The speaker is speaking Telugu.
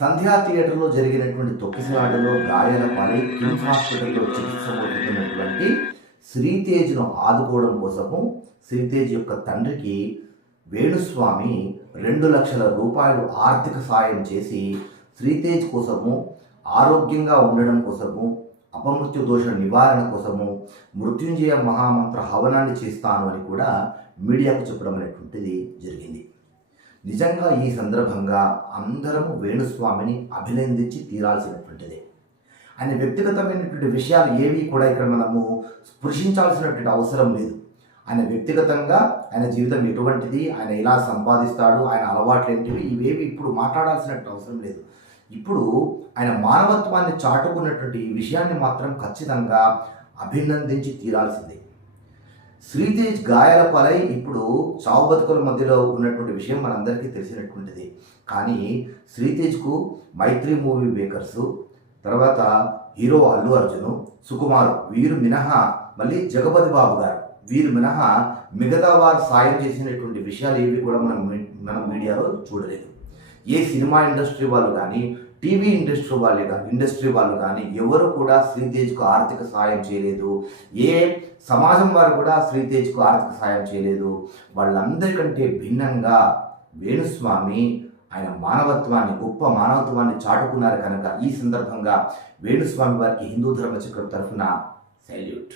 సంధ్యా థియేటర్లో జరిగినటువంటి తొక్కిసలాటలో గాయాల పాలై కిమ్స్ హాస్పిటల్లో చికిత్స పొందుతున్నటువంటి శ్రీతేజ్ను ఆదుకోవడం కోసము శ్రీతేజ్ యొక్క తండ్రికి వేణుస్వామి 2 లక్షల రూపాయలు ఆర్థిక సాయం చేసి శ్రీతేజ్ కోసము ఆరోగ్యంగా ఉండడం కోసము అపమృత్యు దోష నివారణ కోసము మృత్యుంజయ మహామంత్ర హవనాన్ని చేస్తాను అని కూడా మీడియాకు చెప్పడం అనేటువంటిది జరిగింది. నిజంగా ఈ సందర్భంగా అందరము వేణుస్వామిని అభినందించి తీరాల్సినటువంటిదే. ఆయన వ్యక్తిగతమైనటువంటి విషయాలు ఏవి కూడా ఇక్కడ మనము స్పృశించాల్సినటువంటి అవసరం లేదు. ఆయన వ్యక్తిగతంగా ఆయన జీవితం ఎటువంటిది, ఆయన ఎలా సంపాదిస్తాడు, ఆయన అలవాట్లు ఏంటివి, ఇవేవి ఇప్పుడు మాట్లాడాల్సినటువంటి అవసరం లేదు. ఇప్పుడు ఆయన మానవత్వాన్ని చాటుకున్నటువంటి ఈ విషయాన్ని మాత్రం ఖచ్చితంగా అభినందించి తీరాల్సిందే. శ్రీతేజ్ గాయాల పాలై ఇప్పుడు చావు బతుకుల మధ్యలో ఉన్నటువంటి విషయం మనందరికీ తెలిసినటువంటిది. కానీ శ్రీతేజ్కు మైత్రి మూవీ మేకర్సు, తర్వాత హీరో అల్లు అర్జును, సుకుమారు వీరు మినహా, మళ్ళీ జగపతి బాబు గారు వీరు మినహా మిగతా వారు సాయం చేసినటువంటి విషయాలు ఏవి కూడా మనం మీడియాలో చూడలేదు. ఏ సినిమా ఇండస్ట్రీ వాళ్ళు కానీ, టీవీ ఇండస్ట్రీ వాళ్ళు కానీ ఎవరు కూడా శ్రీతేజ్కు ఆర్థిక సాయం చేయలేదు. ఏ సమాజం వారు కూడా శ్రీతేజ్కు ఆర్థిక సాయం చేయలేదు. వాళ్ళందరికంటే భిన్నంగా వేణుస్వామి ఆయన మానవత్వాన్ని, గొప్ప మానవత్వాన్ని చాటుకున్నారు కనుక ఈ సందర్భంగా వేణుస్వామి వారికి హిందూ ధర్మ చక్రం తరఫున సెల్యూట్.